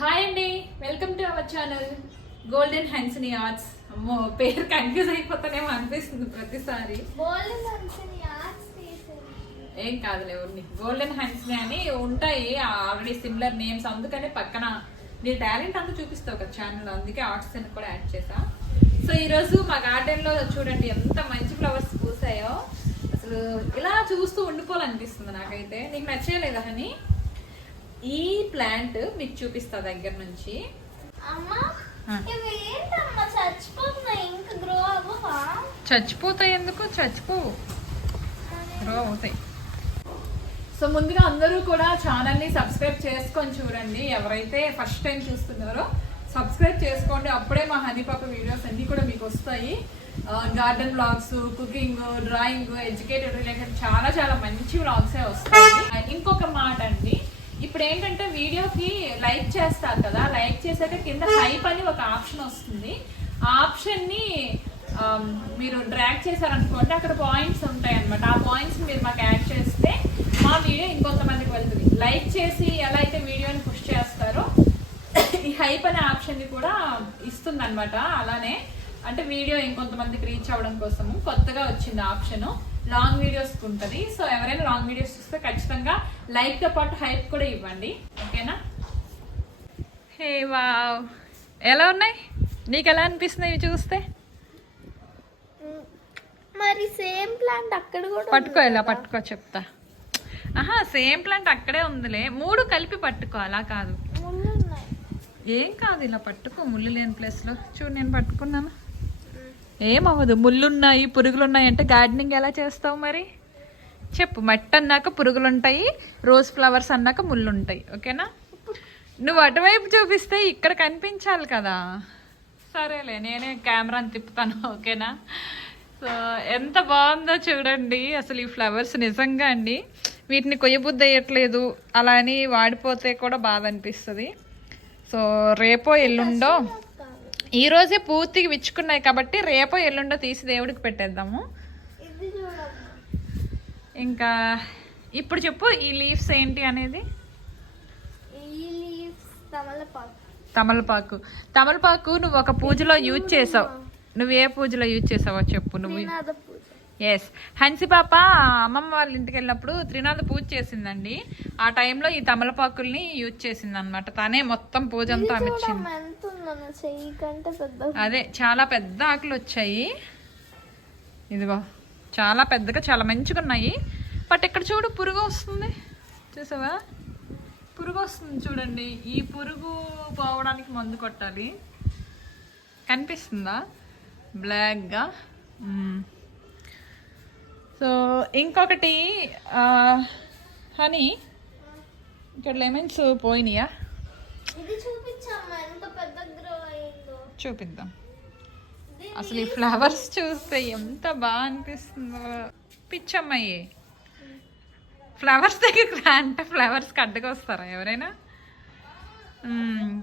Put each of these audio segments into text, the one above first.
Hi అండి, welcome to our channel golden Hansini arts. అమ్మో, పేరు కన్ఫ్యూజ్ అయిపోతానేమో అనిపిస్తుంది ప్రతిసారి. ఏం కాదులే, ఉన్ని గోల్డెన్ హన్సిని అని ఉంటాయి ఆల్రెడీ సిమిలర్ నేమ్స్, అందుకని పక్కన నీ టాలెంట్ అంతా చూపిస్తావు కదా ఛానల్లో, అందుకే ఆర్ట్స్ అని కూడా యాడ్ చేసా. సో ఈరోజు మా గార్డెన్ లో చూడండి ఎంత మంచి ఫ్లవర్స్ పూసాయో, అసలు ఇలా చూస్తూ ఉండిపోవాలనిపిస్తుంది నాకైతే. నీకు నచ్చేయలేదా హనీ? ఈ ప్లాంట్ మీకు చూపిస్తా దగ్గర నుంచి. చచ్చిపోతాయి ఎందుకు? చచ్చిపోవు, గ్రో అవుతాయి. సో ముందుగా అందరూ కూడా ఛానల్ ని సబ్స్క్రైబ్ చేసుకొని చూడండి. ఎవరైతే ఫస్ట్ టైం చూస్తున్నారో సబ్స్క్రైబ్ చేసుకోండి, అప్పుడే మా హనీ పాప వీడియోస్ అన్ని కూడా మీకు వస్తాయి. Garden vlogs, cooking, drawing, educated related చాలా చాలా మంచి వ్లాగ్సే వస్తాయి. ఇంకొక మాట అండి, ఇప్పుడు ఏంటంటే వీడియోకి లైక్ చేస్తారు కదా, లైక్ చేసాక కింద హైప్ అని ఒక ఆప్షన్ వస్తుంది. ఆ ఆప్షన్ని మీరు డ్రాగ్ చేశారనుకోండి, అక్కడ పాయింట్స్ ఉంటాయి అనమాట. ఆ పాయింట్స్ మీరు మాకు యాడ్ చేస్తే మా వీడియో ఇంకొంతమందికి వెళ్తుంది. లైక్ చేసి ఎలా అయితే వీడియోని పుష్ చేస్తారో ఈ హైప్ అనే ఆప్షన్ని కూడా ఇస్తుంది అనమాట. అలానే అంటే వీడియో ఇంకొంతమందికి రీచ్ అవ్వడం కోసము కొత్తగా వచ్చింది ఆప్షన్. లాంగ్ వీడియోస్ ఉంటుంది. సో ఎవరైనా లాంగ్ వీడియోస్ చూస్తే ఖచ్చితంగా లైక్ తో పాటు హైప్ కూడా ఇవ్వండి, ఓకేనా? హే వావ్, ఎలా ఉన్నాయి? నీకు ఎలా అనిపిస్తుంది ఇవి చూస్తే? మరి సేమ్ ప్లాంట్ అక్కడ కూడా పట్టుకో, ఇలా పట్టుకో చెప్తా. సేమ్ ప్లాంట్ అక్కడే ఉందిలే, మూడు కలిపి పట్టుకో, అలా కాదు. ఏం కాదు, ఇలా పట్టుకో, ముళ్ళు లేని ప్లేస్ లో. చూడు నేను పట్టుకున్నాను, ఏమవ్వదు. ముళ్ళున్నాయి, పురుగులున్నాయి అంటే గార్డెనింగ్ ఎలా చేస్తావు మరి చెప్పు? మట్టి అన్నాక పురుగులుంటాయి, రోజ్ ఫ్లవర్స్ అన్నాక ముళ్ళు ఉంటాయి, ఓకేనా? నువ్వు అటువైపు చూపిస్తే ఇక్కడ కనిపించాలి కదా. సరేలే, నేనే కెమెరాని తిప్పుతాను, ఓకేనా? సో ఎంత బాగుందో చూడండి అసలు ఈ ఫ్లవర్స్. నిజంగా అండి, వీటిని కొయ్యబుద్ధి అయ్యట్లేదు, అలా అని వాడిపోతే కూడా బాధ అనిపిస్తుంది. సో రేపో ఎల్లుండో, ఈ రోజే పూర్తిగా విచ్చుకున్నాయి కాబట్టి రేపో ఎల్లుండో తీసి దేవుడికి పెట్టేద్దాము. ఇంకా ఇప్పుడు చెప్పు, ఈ లీవ్స్ ఏంటి అనేది? తమలపాకు. తమలపాకు నువ్వు ఒక పూజలో యూజ్ చేసావు. నువ్వు ఏ పూజలో యూజ్ చేసావో చెప్పు. నువ్వు ఎస్, హన్సి పాప అమ్మమ్మ వాళ్ళ ఇంటికి వెళ్ళినప్పుడు త్రినాథ పూజ చేసిందండి. ఆ టైంలో ఈ తమలపాకుల్ని యూజ్ చేసింది అనమాట. తనే మొత్తం పూజ అంతా అమిచ్చింది. అదే చాలా పెద్ద ఆకులు వచ్చాయి, ఇదిగో చాలా పెద్దగా, చాలా మంచిగా ఉన్నాయి. బట్ ఇక్కడ చూడు, పురుగు వస్తుంది, చూసావా? పురుగు వస్తుంది చూడండి. ఈ పురుగు పోవడానికి మందు కొట్టాలి. కనిపిస్తుందా బ్లాక్గా? సో ఇంకొకటి హనీ, ఇక్కడ లెమన్స్ పోయినాయా? చూపిద్దాం. అసలు ఈ ఫ్లవర్స్ చూస్తే ఎంత బాగా అనిపిస్తుందో. పిచ్చమ్మాయి ఫ్లవర్స్ దగ్గర అంటే ఫ్లవర్స్కి అడ్డగా వస్తారా ఎవరైనా?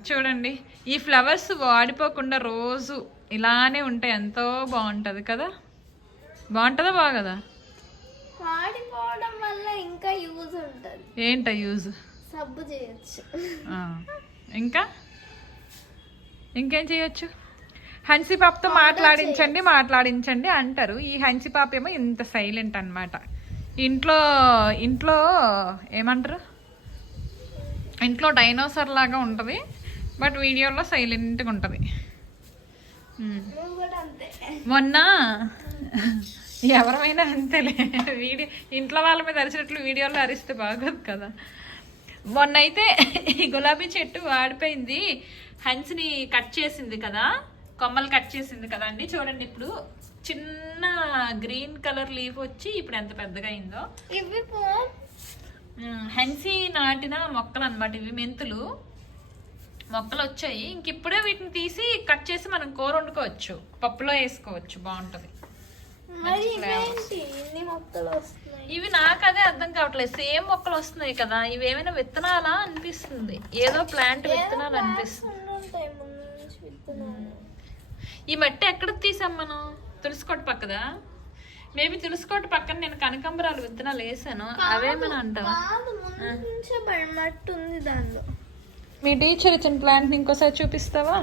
చూడండి, ఈ ఫ్లవర్స్ వాడిపోకుండా రోజు ఇలానే ఉంటే ఎంతో బాగుంటుంది కదా. బాగుంటుందా బాగదా? వాడిపోవడం వల్ల ఇంకా యూజ్ ఉంటుంది. ఏంట యూజ్? సబ్బు చేయొచ్చు. ఇంకేం చేయొచ్చు? హన్సి పాపతో మాట్లాడించండి అంటారు. ఈ హన్సి పాప ఏమో ఇంత సైలెంట్ అన్నమాట. ఇంట్లో ఏమంటారు, ఇంట్లో డైనోసార్ లాగా ఉంటుంది, బట్ వీడియోలో సైలెంట్గా ఉంటుంది. మొన్న ఎవరైనా అంతేలే, ఇంట్లో వాళ్ళ మీద అరిచినట్లు వీడియోలో అరిస్తే బాగోదు కదా. మొన్న అయితే ఈ గులాబీ చెట్టు వాడిపోయింది, హన్స్ని కట్ చేసింది కదా, కొమ్మలు కట్ చేసింది కదా అండి. చూడండి, ఇప్పుడు చిన్న గ్రీన్ కలర్ లీఫ్ వచ్చి ఇప్పుడు ఎంత పెద్దగా అయిందో. ఇవి హన్సీ నాటిన మొక్కలు అన్నమాట. ఇవి మెంతులు మొక్కలు వచ్చాయి. ఇంక ఇప్పుడే వీటిని తీసి కట్ చేసి మనం కూర వండుకోవచ్చు, పప్పులో వేసుకోవచ్చు, బాగుంటది. ఇవి నాకు అదే అర్థం కావట్లేదు, సేమ్ మొక్కలు వస్తున్నాయి కదా, ఇవి ఏమైనా విత్తనాలా అనిపిస్తుంది, ఏదో ప్లాంట్ విత్తనాలు అనిపిస్తుంది. ఈ మట్టి ఎక్కడ తీసాం మనం? తులసికోట పక్కదా? మేబీ తులసికోట పక్కన నేను కనకాంబరాలు విత్తనాలు వేసాను, అవేమని అంటావా? మీ టీచర్ ఇచ్చిన ప్లాంట్ ఇంకోసారి చూపిస్తావా?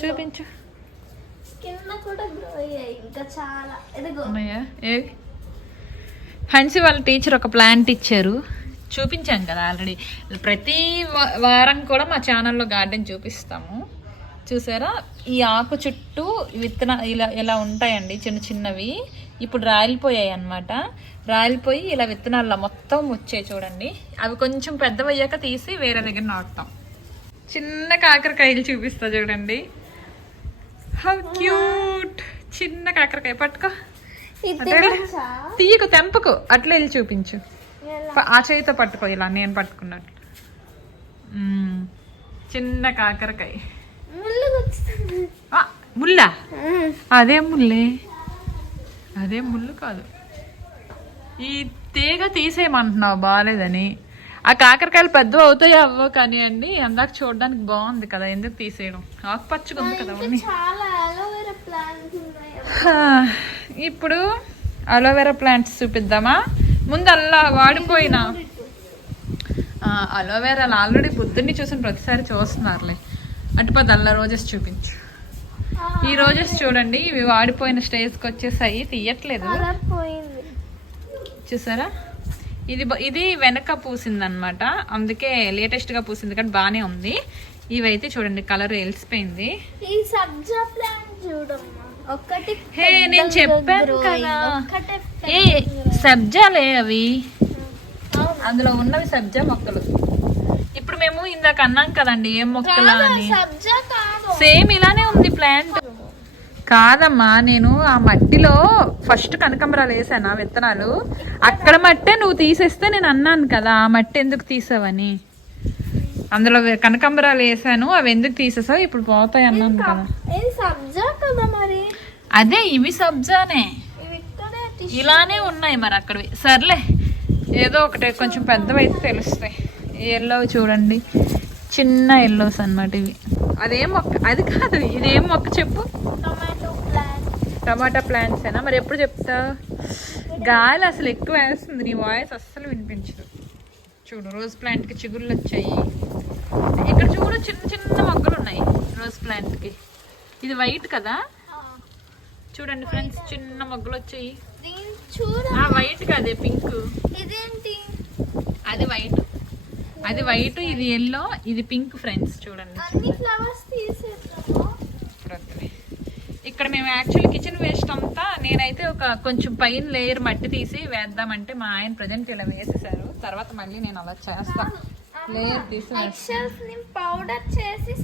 చూపించు. కింద కూడా గ్రో అయ్యాయి ఇంకా చాలా. ఇదిగో ఉన్నాయా? ఏవి? ఫ్రెండ్స్ వాళ్ళ టీచర్ ఒక ప్లాంట్ ఇచ్చారు, చూపించాం కదా ఆల్రెడీ. ప్రతి వారం కూడా మా ఛానల్లో గార్డెన్ చూపిస్తాము. చూసారా, ఈ ఆకు చుట్టూ ఇలా ఇలా ఉంటాయండి చిన్న చిన్నవి. ఇప్పుడు రాలిపోయాయి అన్నమాట. రాలిపోయి ఇలా విత్తనాల్లో మొత్తం వచ్చాయి చూడండి. అవి కొంచెం పెద్దవయ్యాక తీసి వేరే దగ్గర నాటుతాం. చిన్న కాకరకాయలు చూపిస్తా చూడండి. How cute. చిన్న కాకరకాయ పట్టుకో. తీయకు, తెంపకు, అట్లా వెళ్ళి చూపించు. ఆ చేయితో పట్టుకో, ఇలా నేను పట్టుకున్నట్లు. చిన్న కాకరకాయ. ముల్లా? అదే ముల్లే, అదే ముళ్ళు కాదు. ఈ తీగ తీసేయమంటున్నావు బాగాలేదని. ఆ కాకరకాయలు పెద్ద అవుతాయి అవ్వ కానీ అండి, అందాక చూడడానికి బాగుంది కదా, ఎందుకు తీసేయడం? ఆకుపచ్చగా ఉంది కదా. ఇప్పుడు అలోవెరా ప్లాంట్స్ చూపిద్దామా? ముందు అలా వాడిపోయిన అలోవెరాలు ఆల్రెడీ పొద్దున్నే చూసిన ప్రతిసారి చూస్తున్నారులే. అటుపది అల్లా రోజెస్ చూపించు. ఈ రోజెస్ చూడండి, ఇవి వాడిపోయిన స్టేజ్కి వచ్చేసాయి, తీయట్లేదు. చూసారా, ఇది వెనక పూసింది అనమాట, అందుకే లేటెస్ట్ గా పూసింది కానీ బానే ఉంది. ఇవైతే చూడండి కలర్ వెలిసిపోయింది. హే నేను చెప్పాను కదా, ఏ సబ్జాలే అవి, అందులో ఉన్నవి సబ్జా మొక్కలు. ఇప్పుడు మేము ఇందాక అన్నాం కదండి ఏం మొక్కలా అని, సేమ్ ఇలానే ఉంది ప్లాంట్. కాదమ్మా, నేను ఆ మట్టిలో ఫస్ట్ కనకాంబరాలు వేసాను విత్తనాలు, అక్కడ మట్టే నువ్వు తీసేస్తే నేను అన్నాను కదా ఆ మట్టి ఎందుకు తీసావని. అందులో కనకాంబరాలు వేసాను, అవి ఎందుకు తీసేసావు, ఇప్పుడు పోతాయి అన్నాను కదా. అదే ఇవి సబ్జానే, ఇలానే ఉన్నాయి మరి అక్కడవి. సర్లే ఏదో ఒకటి, కొంచెం పెద్దవైతే తెలుస్తాయి. ఎల్లో చూడండి, చిన్న ఎల్లోస్ అన్నమాట ఇవి. అదేం మొక్క? అది కాదు, ఇదేం మొక్క చెప్పు? టమాటా ప్లాంట్స్ ఏనా? మరి ఎప్పుడు చెప్తా? గాలి అసలు ఎక్కువ వేస్తుంది, నీ వాయిస్ అస్సలు వినిపించదు. చూడు రోజ్ ప్లాంట్కి చిగుళ్ళు వచ్చాయి. ఇక్కడ చూడు చిన్న చిన్న మొగ్గలు ఉన్నాయి రోజ్ ప్లాంట్కి. ఇది వైట్ కదా, చూడండి ఫ్రెండ్స్, చిన్న మొగ్గలు వచ్చాయి. వైట్ కాదే పింక్. అది వైట్, అది వైట్, ఇది ఎల్లో, ఇది పింక్ ఫ్రెండ్స్. చూడండి ఇక్కడ మేము యాక్చువల్లీ కిచెన్ వేస్ట్ అంతా నేనైతే ఒక కొంచెం పైన లేయర్ మట్టి తీసి వేద్దామంటే మా ఆయన ప్రజెంట్ ఇలా వేసేసారు. తర్వాత మళ్ళీ నేను అలా చేస్తా, లేయర్ తీసి పౌడర్ చేసి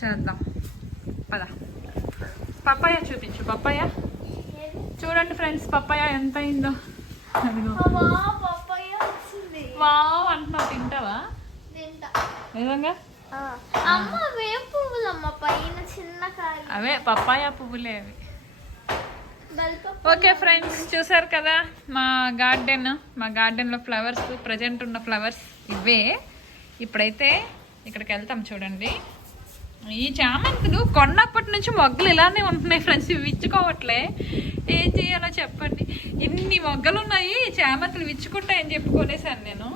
చేద్దాం. పద, పప్పాయ చూపించు. పప్పాయ చూడండి ఫ్రెండ్స్, పప్పాయ ఎంత అయిందో. వావ్ అంటున్నావు, తింటావా? నిజంగా అవే పప్పాయ పువ్వులే అవి. ఓకే ఫ్రెండ్స్, చూసారు కదా మా గార్డెన్లో ఫ్లవర్స్, ప్రజెంట్ ఉన్న ఫ్లవర్స్ ఇవే. ఇప్పుడైతే ఇక్కడికి వెళ్తాం చూడండి. ఈ చామంతులు కొన్నప్పటి నుంచి మొగ్గలు ఇలానే ఉంటున్నాయి ఫ్రెండ్స్, ఇవి విచ్చుకోవట్లే. ఏం చేయాలో చెప్పండి, ఇన్ని మొగ్గలు ఉన్నాయి, చామంతులు విచ్చుకుంటాయని చెప్పుకొనేసాను నేను.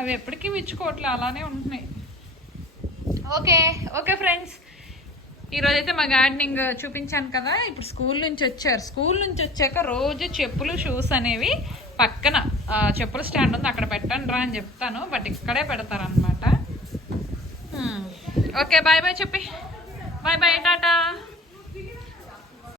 అవి ఎప్పటికీ విచ్చుకోవట్లే, అలానే ఉంటున్నాయి. ఓకే ఫ్రెండ్స్, ఈరోజైతే మా గార్డెనింగ్ చూపించాను కదా. ఇప్పుడు స్కూల్ నుంచి వచ్చారు, స్కూల్ నుంచి వచ్చాక రోజు చెప్పులు షూస్ అనేవి పక్కన చెప్పుల స్టాండ్ ఉంది, అక్కడ పెట్టండి రా అని చెప్తాను, బట్ ఇక్కడే పెడతారనమాట. ఓకే బాయ్ బాయ్ చెప్పి, బాయ్ బాయ్, టాటా.